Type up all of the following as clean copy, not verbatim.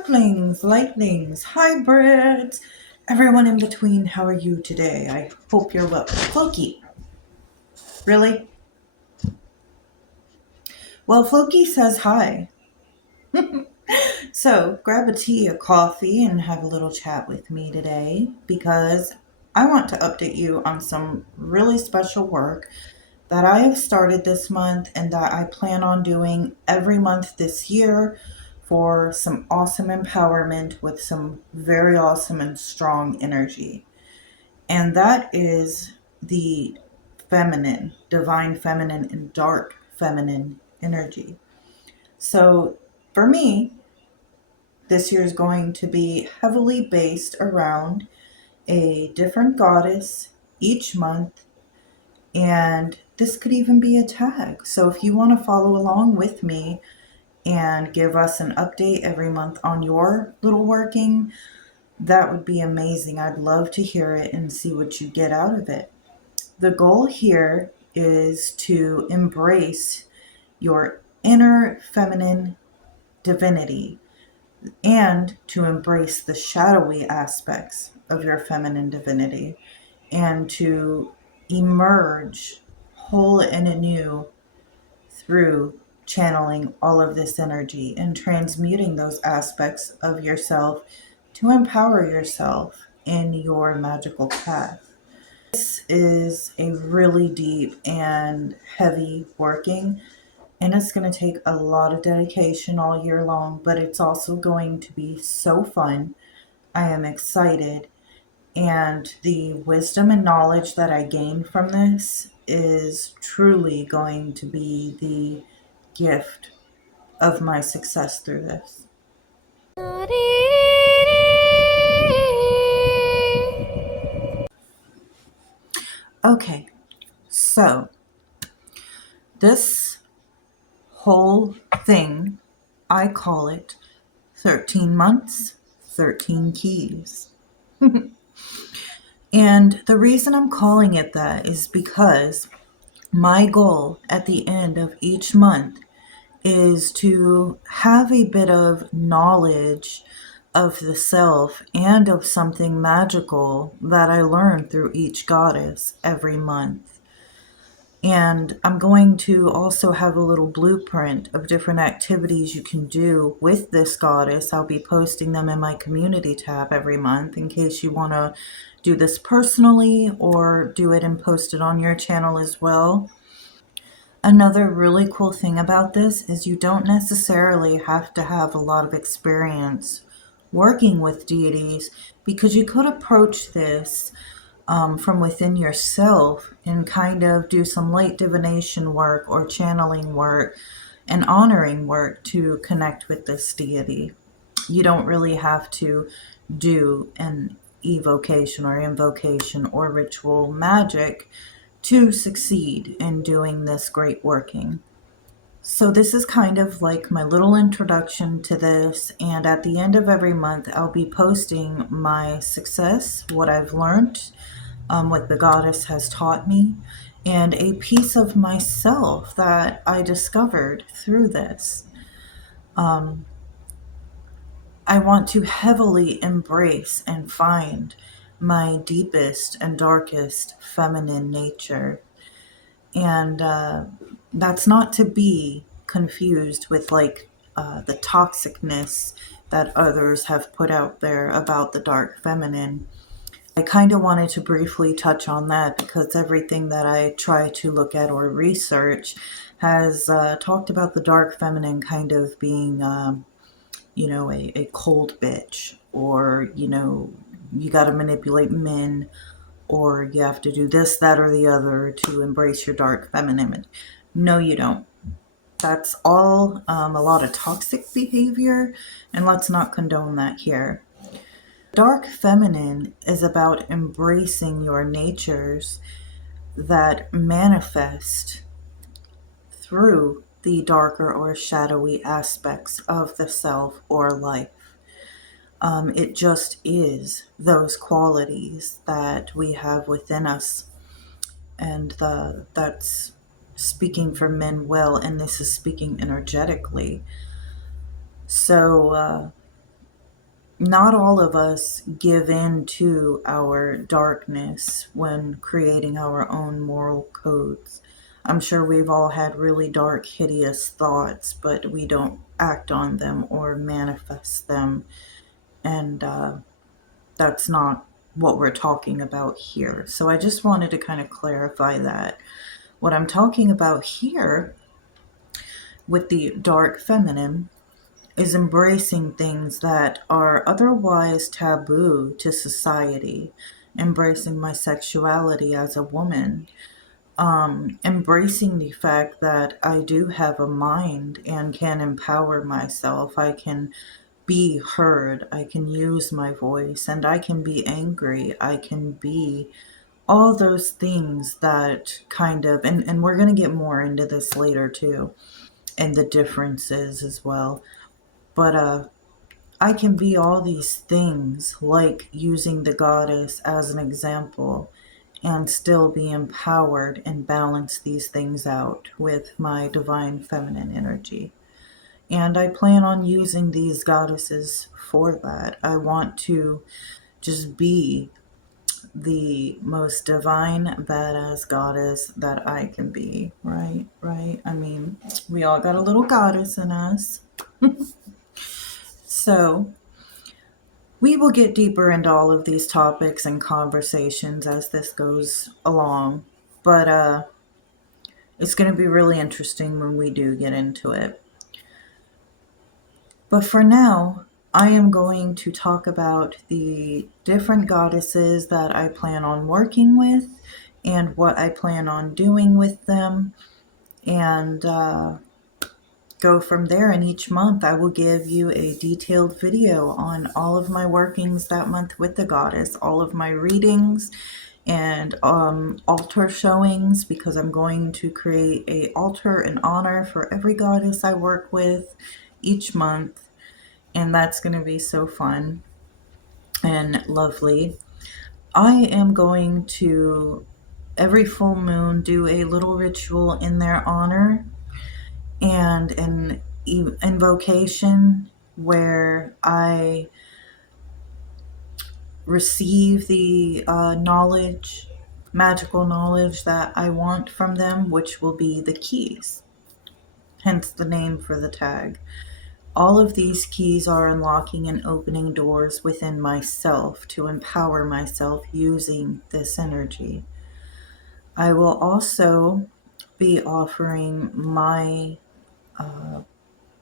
Darklings, lightlings, hybrids, everyone in between, how are you today? I hope you're well. Floki, really? Well, Floki says hi. So grab a tea, a coffee, and have a little chat with me today because I want to update you on some really special work that I have started this month and that I plan on doing every month this year for some awesome empowerment with some very awesome and strong energy. And that is the feminine, divine feminine, and dark feminine energy. So for me, this year is going to be heavily based around a different goddess each month, and this could even be a tag. So if you want to follow along with me and give us an update every month on your little working, that would be amazing. I'd love to hear it and see what you get out of it. The goal here is to embrace your inner feminine divinity and to embrace the shadowy aspects of your feminine divinity and to emerge whole and anew through channeling all of this energy and transmuting those aspects of yourself to empower yourself in your magical path. This is a really deep and heavy working, and it's going to take a lot of dedication all year long, but it's also going to be so fun. I am excited, and the wisdom and knowledge that I gain from this is truly going to be the gift of my success through this. Okay, so this whole thing, I call it 13 months, 13 keys. And the reason I'm calling it that is because my goal at the end of each month is to have a bit of knowledge of the self and of something magical that I learn through each goddess every month. And I'm going to also have a little blueprint of different activities you can do with this goddess. I'll be posting them in my community tab every month in case you want to do this personally or do it and post it on your channel as well. Another really cool thing about this is you don't necessarily have to have a lot of experience working with deities, because you could approach this from within yourself and kind of do some light divination work or channeling work and honoring work to connect with this deity. You don't really have to do an evocation or invocation or ritual magic to succeed in doing this great working. So this is kind of like my little introduction to this, and at the end of every month I'll be posting my success, what I've learned, what the goddess has taught me, and a piece of myself that I discovered through this. I want to heavily embrace and find my deepest and darkest feminine nature. And that's not to be confused with the toxicness that others have put out there about the dark feminine. I kind of wanted to briefly touch on that because everything that I try to look at or research has talked about the dark feminine kind of being, a cold bitch, or, you got to manipulate men, or you have to do this, that, or the other to embrace your dark feminine. No, you don't. That's all a lot of toxic behavior, and let's not condone that here. Dark feminine is about embracing your natures that manifest through the darker or shadowy aspects of the self or life. It just is those qualities that we have within us, and that's speaking for men well, and this is speaking energetically. So not all of us give in to our darkness when creating our own moral codes. I'm sure we've all had really dark, hideous thoughts, but we don't act on them or manifest them. And that's not what we're talking about here. So I just wanted to kind of clarify that. What I'm talking about here with the dark feminine is embracing things that are otherwise taboo to society, embracing my sexuality as a woman, embracing the fact that I do have a mind and can empower myself. I can be heard, I can use my voice, and I can be angry. I can be all those things that kind of, and we're going to get more into this later too, and the differences as well. But I can be all these things, like using the goddess as an example, and still be empowered and balance these things out with my divine feminine energy. And I plan on using these goddesses for that. I want to just be the most divine, badass goddess that I can be, right? Right? I mean, we all got a little goddess in us. So, we will get deeper into all of these topics and conversations as this goes along, but it's going to be really interesting when we do get into it. But for now, I am going to talk about the different goddesses that I plan on working with and what I plan on doing with them, and go from there. And each month I will give you a detailed video on all of my workings that month with the goddess, all of my readings and altar showings, because I'm going to create a altar in honor for every goddess I work with each month, and that's going to be so fun and lovely. I am going to every full moon do a little ritual in their honor and an invocation where I receive the knowledge, magical knowledge that I want from them, which will be the keys, hence the name for the tag. All of these keys are unlocking and opening doors within myself to empower myself using this energy. I will also be offering my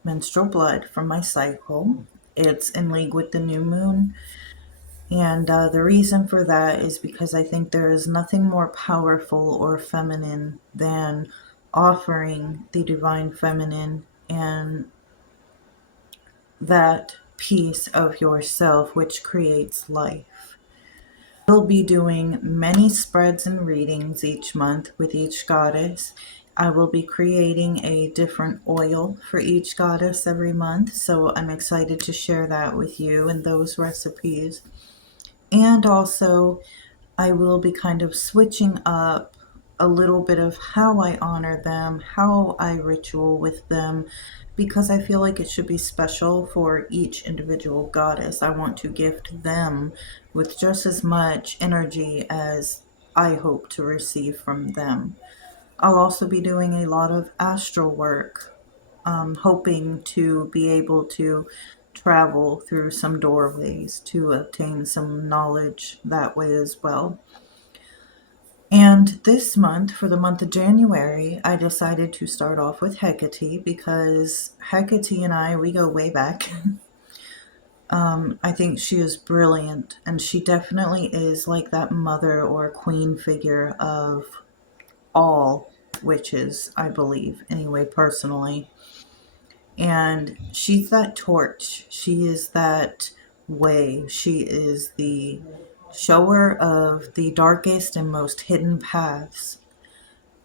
menstrual blood from my cycle. It's in league with the new moon. And the reason for that is because I think there is nothing more powerful or feminine than offering the divine feminine and that piece of yourself which creates life. We'll be doing many spreads and readings each month with each goddess. I will be creating a different oil for each goddess every month, so I'm excited to share that with you and those recipes. And also, I will be kind of switching up a little bit of how I honor them, how I ritual with them, because I feel like it should be special for each individual goddess. I want to gift them with just as much energy as I hope to receive from them. I'll also be doing a lot of astral work, hoping to be able to travel through some doorways to obtain some knowledge that way as well. And this month, for the month of January, I decided to start off with Hecate because Hecate and I, we go way back. I think she is brilliant, and she definitely is like that mother or queen figure of all witches, I believe, anyway, personally. And she's that torch. She is that way. She is the shower of the darkest and most hidden paths.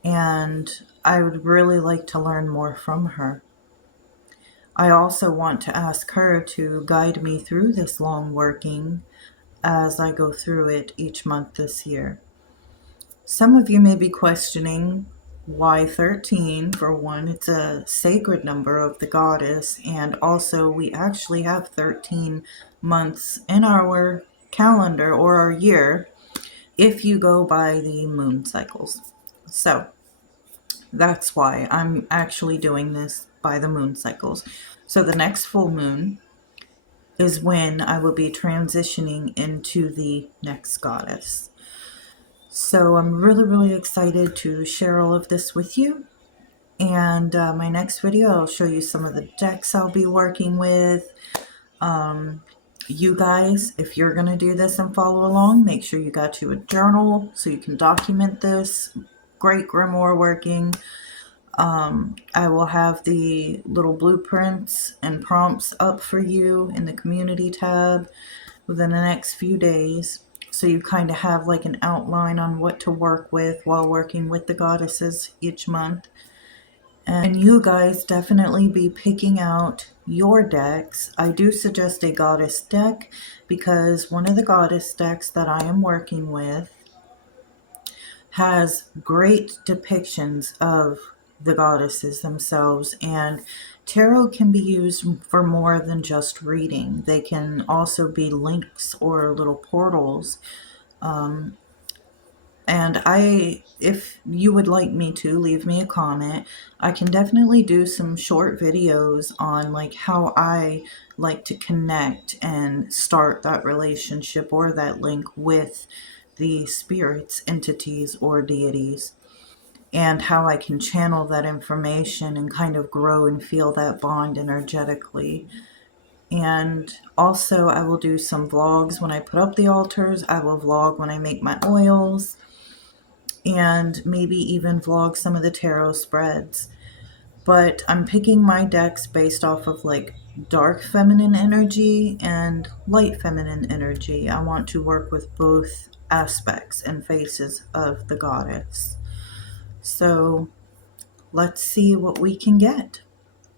And I would really like to learn more from her. I also want to ask her to guide me through this long working as I go through it each month this year. Some of you may be questioning Why 13? For one, it's a sacred number of the goddess, and also we actually have 13 months in our calendar or our year if you go by the moon cycles. So that's why I'm actually doing this by the moon cycles. So the next full moon is when I will be transitioning into the next goddess. So I'm really, really excited to share all of this with you. And my next video, I'll show you some of the decks I'll be working with. You guys, if you're going to do this and follow along, make sure you got you a journal so you can document this great grimoire working. I will have the little blueprints and prompts up for you in the community tab within the next few days. So you kind of have like an outline on what to work with while working with the goddesses each month. And you guys definitely be picking out your decks. I do suggest a goddess deck because one of the goddess decks that I am working with has great depictions of the goddesses themselves, and tarot can be used for more than just reading. They can also be links or little portals. And if you would like me to, leave me a comment. I can definitely do some short videos on like how I like to connect and start that relationship or that link with the spirits, entities, or deities, and how I can channel that information and kind of grow and feel that bond energetically. And also, I will do some vlogs when I put up the altars. I will vlog when I make my oils, and maybe even vlog some of the tarot spreads. But I'm picking my decks based off of like dark feminine energy and light feminine energy. I want to work with both aspects and faces of the goddess. So let's see what we can get.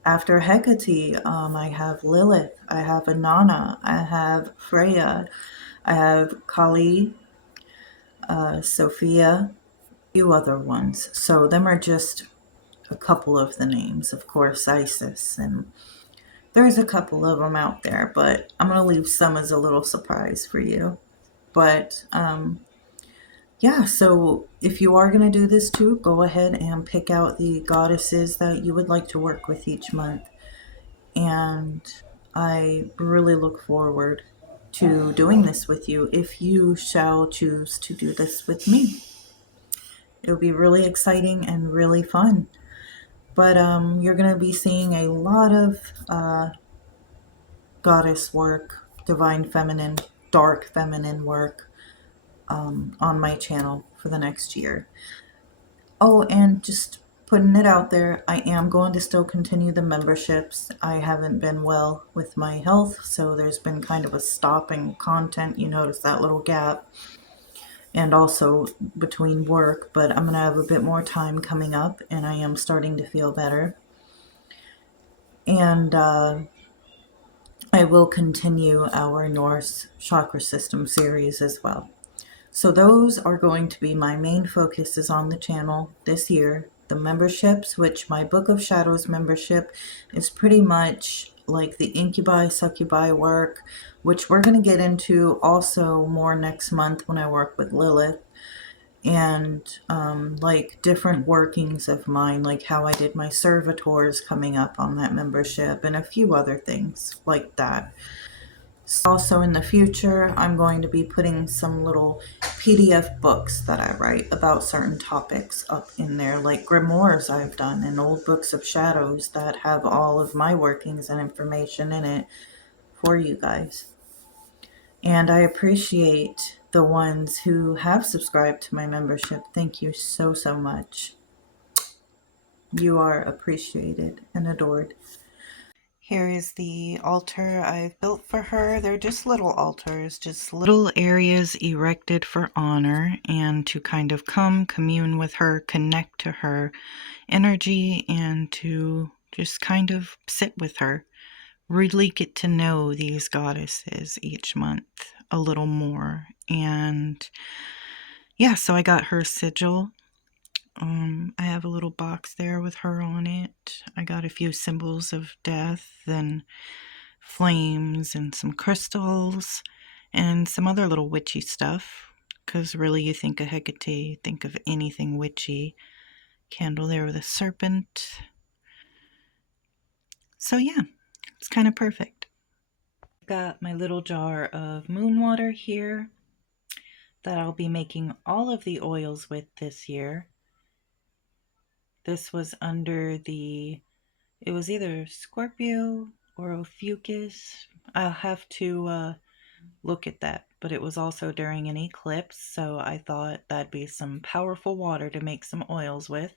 After Hecate, I have Lilith, I have Inanna, I have Freya, I have Kali, Sophia, a few other ones. So them are just a couple of the names. Of course, Isis, and there's a couple of them out there, but I'm going to leave some as a little surprise for you. But yeah, so if you are going to do this too, go ahead and pick out the goddesses that you would like to work with each month. And I really look forward to doing this with you if you shall choose to do this with me. It'll be really exciting and really fun. But you're going to be seeing a lot of goddess work, divine feminine, dark feminine work on my channel for the next year. Oh, and just putting it out there, I am going to still continue the memberships. I haven't been well with my health, so there's been kind of a stop in content. You notice that little gap. And also between work, but I'm going to have a bit more time coming up, and I am starting to feel better. And I will continue our Norse chakra system series as well. So those are going to be my main focuses on the channel this year. The memberships, which my Book of Shadows membership is pretty much like the incubi, succubi work, which we're going to get into also more next month when I work with Lilith. And like different workings of mine, like how I did my servitors coming up on that membership, and a few other things like that. Also in the future, I'm going to be putting some little PDF books that I write about certain topics up in there, like grimoires I've done and old books of shadows that have all of my workings and information in it for you guys. And I appreciate the ones who have subscribed to my membership. Thank you so, so much. You are appreciated and adored. Here is the altar I've built for her. They're just little altars, just little areas erected for honor and to kind of come commune with her, connect to her energy, and to just kind of sit with her. Really get to know these goddesses each month a little more. And yeah, so I got her sigil I have a little box there with her on it. I got a few symbols of death and flames and some crystals and some other little witchy stuff. Because really, you think of Hecate, think of anything witchy. Candle there with a serpent. So, yeah, it's kind of perfect. I've got my little jar of moon water here that I'll be making all of the oils with this year. This was under it was either Scorpio or Ophiuchus. I'll have to look at that, but it was also during an eclipse, so I thought that'd be some powerful water to make some oils with.